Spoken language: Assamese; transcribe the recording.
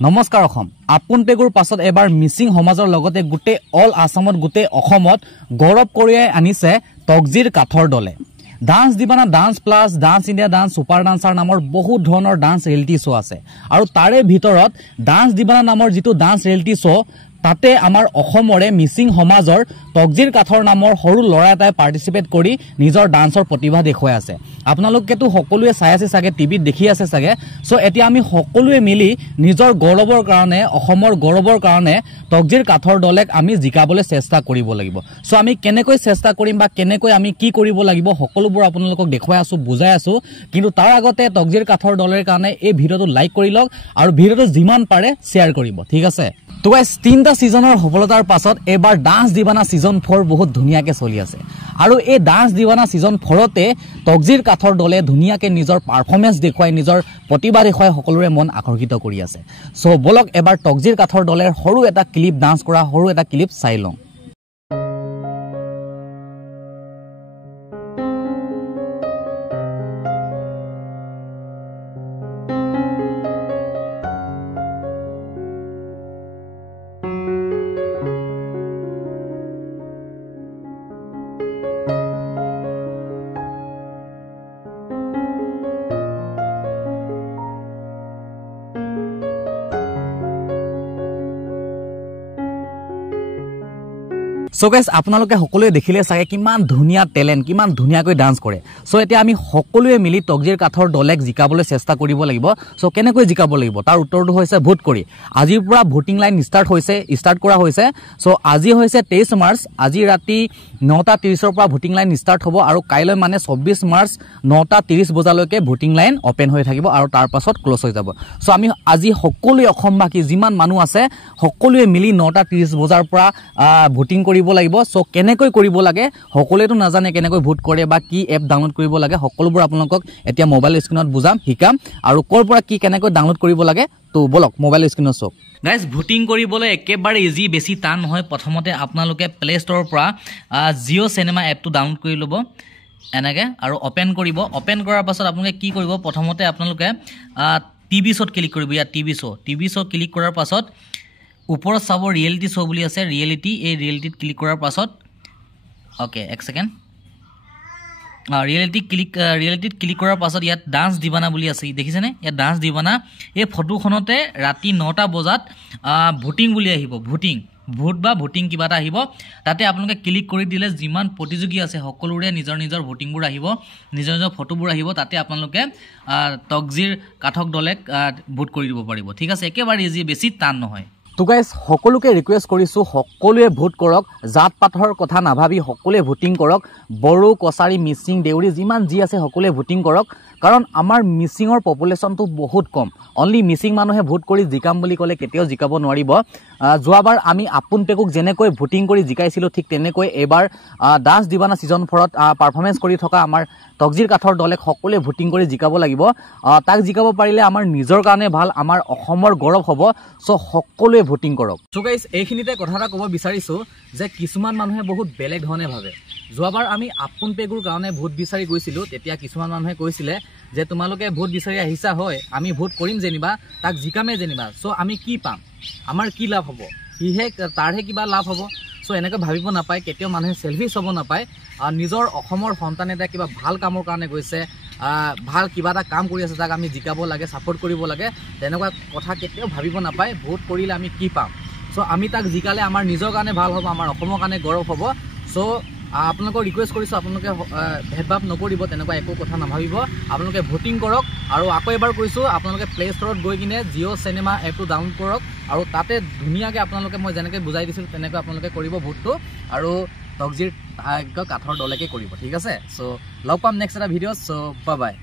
নমস্কাৰ অসম আপোন পেগুৰ পাছত এবাৰ মিচিং সমাজৰ লগতে গুটে অল আসামত গুটে অসমত গৌৰৱ কঢ়িয়াই আনিছে তগজিৰ কাঠৰ দলে ডান্স দিবানা dance plus dance India dance super dancer নামৰ বহুত ধৰণৰ ডান্স ৰিয়েলিটি শ্ব' আছে আৰু তাৰে ভিতৰত ডান্স দিবানা নামৰ যেটো ডান্স ৰিয়েলিটি শ্ব' তাতে আমাৰ অসমৰে মিচিং সমাজৰ তগজিৰ কাঠৰ নামৰ সৰু লৰা এটাই পাৰ্টিসিপেট কৰি নিজৰ ডান্সৰ প্ৰতিভা দেখুৱাই আছে আপোনালোকেতো সকলোৱে চাই আছে সাগে টিভিত দেখি আছে সাগে সো এতিয়া আমি সকলোৱে মিলি নিজৰ গৌৰৱৰ কাৰণে অসমৰ গৌৰৱৰ কাৰণে তগজিৰ কাঠৰ দলেক আমি জিকাবলৈ চেষ্টা কৰিব লাগিব সো আমি কেনেকৈ চেষ্টা কৰিম বা কেনেকৈ আমি কি কৰিব লাগিব সকলোবোৰ আপোনালোকক দেখুৱাই আছো বুজাই আছো কিন্তু তাৰ আগতে তগজিৰ কাঠৰ দলৰ কাৰণে এই ভিডিওটো লাইক কৰি লওক আৰু ভিডিওটো যিমান পাৰে শেয়াৰ কৰিব ঠিক আছে তো গাইস তিনটা সিজনৰ সফলতাৰ পাছত এবাৰ ডান্স দিবানা সিজন 4 বহুত ধুনিয়াকে চলি আছে আৰু এই ডান্স দিবানা সিজন 4 তে তগজিৰ কাঠৰ দলে ধুনিয়াকে নিজৰ পাৰফৰম্যান্স দেখুৱাই নিজৰ প্ৰতিভা দেখুৱাই সকলোৰে মন আকৰ্ষিত কৰি আছে সো বলক এবাৰ তগজিৰ কাঠৰ দলৰ সৰু এটা ক্লিপ ডান্স কৰা সৰু এটা ক্লিপ চাই লওঁ সো গাইস আপোনালোকে সকলোৱে দেখিলে সাগে কিমান ধুনিয়া টেলেন্ট কিমান ধুনিয়াকৈ ডান্স কৰে সো এতিয়া আমি সকলোৱে মিলি তগজিৰ কাঠৰ দলেক জিকাবলৈ চেষ্টা কৰিব লাগিব সো কেনেকৈ জিকাব লাগিব তাৰ উত্তৰটো হৈছে ভোট কৰি আজিৰ পৰা ভোটিং লাইন ষ্টাৰ্ট কৰা হৈছে সো আজি হৈছে 23 মাৰ্চ আজি ৰাতি 9:30 ৰ পৰা ভোটিং লাইন ষ্টাৰ্ট হ'ব আৰু কাইলৈ মানে 24 মাৰ্চ 9:30 বজালৈকে ভোটিং লাইন ওপেন হৈ থাকিব আৰু তাৰ পাছত ক্লোজ হৈ যাব সো আমি আজি সকলোৱে অসমবাসী যিমান মানুহ আছে সকলোৱে মিলি 9:30 বজাৰ পৰা ভোটিং কৰিব লাগিব সো কেনেকৈ কৰিব লাগে সকলোৱেটো নাজানে কেনেকৈ ভোট কৰে বা কি এপ ডাউনলোড কৰিব লাগে সকলোবোৰ আপোনালোকক এতিয়া মোবাইল স্ক্ৰিনত বুজাম শিকাম আৰু কৰ পৰা কি কেনেকৈ ডাউনলোড কৰিব লাগে তো বলক মোবাইল স্ক্ৰিনত চাওক গাইস ভোটিং কৰিবলৈ একেবাৰে ইজি বেছি টান নহয় প্ৰথমতে আপোনালোকে প্লে ষ্টৰৰ পৰা জিঅ' চিনেমা এপটো ডাউনলোড কৰি ল'ব এনেকৈ আৰু ওপেন কৰিব ওপেন কৰাৰ পাছত আপোনালোকে কি কৰিব প্ৰথমতে আপোনালোকে টিভি শ্ব'ত ক্লিক কৰিব ইয়াত টিভি শ্ব' ক্লিক কৰাৰ পাছত ওপৰত চাব ৰিয়েলিটি শ্ব' বুলি আছে ৰিয়েলিটি এই ৰিয়েলিটিত ক্লিক কৰাৰ পাছত ওকে এক সেকেন্ড ৰিয়েলিটিত ক্লিক কৰাৰ পাছত ইয়াত ডান্স দিবানা বুলি আছে দেখিছেনে ইয়াত ডান্স দিবানা এই ফটোখনতে ৰাতি 9টা বজাত ভোটিং বুলি আহিব ভোট বা ভোটিং কিবা এটা আহিব তাতে আপোনালোকে ক্লিক কৰি দিলে যিমান প্ৰতিযোগী আছে সকলোৰে নিজৰ ভোটিংবোৰ আহিব নিজৰ ফটোবোৰ আহিব তাতে আপোনালোকে তগজিৰ কাঠক দলেক ভোট কৰি দিব পাৰিব ঠিক আছে একেবাৰে ইজি বেছি টান নহয় তো গাইস সকলোকে ৰিকুৱেষ্ট কৰিছো সকলোৱে ভোট কৰক জাত পাতৰ কথা নাভাবি সকলোৱে ভোটিং কৰক বড়ো কছাৰী মিচিং দেউৰী যিমান যি আছে সকলোৱে ভোটিং কৰক কাৰণ আমাৰ মিচিংৰ পপুলেশ্যনটো বহুত কম অনলি মিচিং মানুহে ভোট কৰি জিকাম বুলি ক'লে কেতিয়াও জিকাব নোৱাৰিব যোৱাবাৰ আমি আপোন পেকুক যেনেকৈ ভোটিং কৰি জিকাইছিলো ঠিক তেনেকৈ এবাৰ ডান্স দিবানা সিজন 4ত পাৰফৰম্যান্স কৰি থকা আমাৰ তগজিৰ কাঠৰ দলে সকলোৱে ভোটিং কৰি জিকাব লাগিব তাক জিকাব পাৰিলে আমাৰ নিজৰ কাৰণে ভাল আমাৰ অসমৰ গৌৰৱ হ'ব সো সকলোৱে ভোটিং কৰক সো গাইস এইখিনিতে কথা এটা ক'ব বিচাৰিছো যে কিছুমান মানুহে বহুত বেলেগ ধৰণে ভাবে যোৱাবাৰ আমি আপোন পেগুৰ কাৰণে ভোট বিচাৰি গৈছিলো তেতিয়া কিছুমান মানুহে কৈছিলে যে তোমালোকে ভোট বিচাৰি আহিছা হয় আমি ভোট কৰিম যেনিবা তাক জিকামে যেনিবা সো আমি কি পাম আমাৰ কি লাভ হ'ব হিহে তাৰহে কিবা লাভ হ'ব সো এনেকৈ ভাবিব নাপায় কেতিয়াও মানুহে সেলফিছ হ'ব নাপায় নিজৰ অসমৰ সন্তান এটা কিবা ভাল কামৰ কাৰণে গৈছে ভাল কিবা এটা কাম কৰি আছে তাক আমি জিকাব লাগে সাপোৰ্ট কৰিব লাগে তেনেকুৱা কথা কেতিয়াও ভাবিব নাপায় ভোট কৰিলে আমি কি পাম সো আমি তাক জিকালে আমাৰ নিজৰ কাৰণে ভাল হ'ব আমাৰ অসমৰ কাৰণে গৌৰৱ হ'ব সো আপোনালোকক ৰিকুৱেষ্ট কৰিছো আপোনালোকে ভেদভাৱ নকৰিব তেনেকুৱা একো কথা নাভাবিব আপোনালোকে ভোটিং কৰক আৰু আকৌ এবাৰ কৈছো আপোনালোকে প্লে ষ্টৰত গৈ কিনে জিঅ' চিনেমা এপটো ডাউনলোড কৰক আৰু তাতে ধুনিয়াকৈ আপোনালোকে মই যেনেকৈ বুজাই দিছিলোঁ তেনেকৈ আপোনালোকে কৰিব ভোটটো আৰু তগজিৰ কাঠৰ দলেকে কৰিব ঠিক আছে সো লগ পাম নেক্সট এটা ভিডিঅ' সো বাই বাই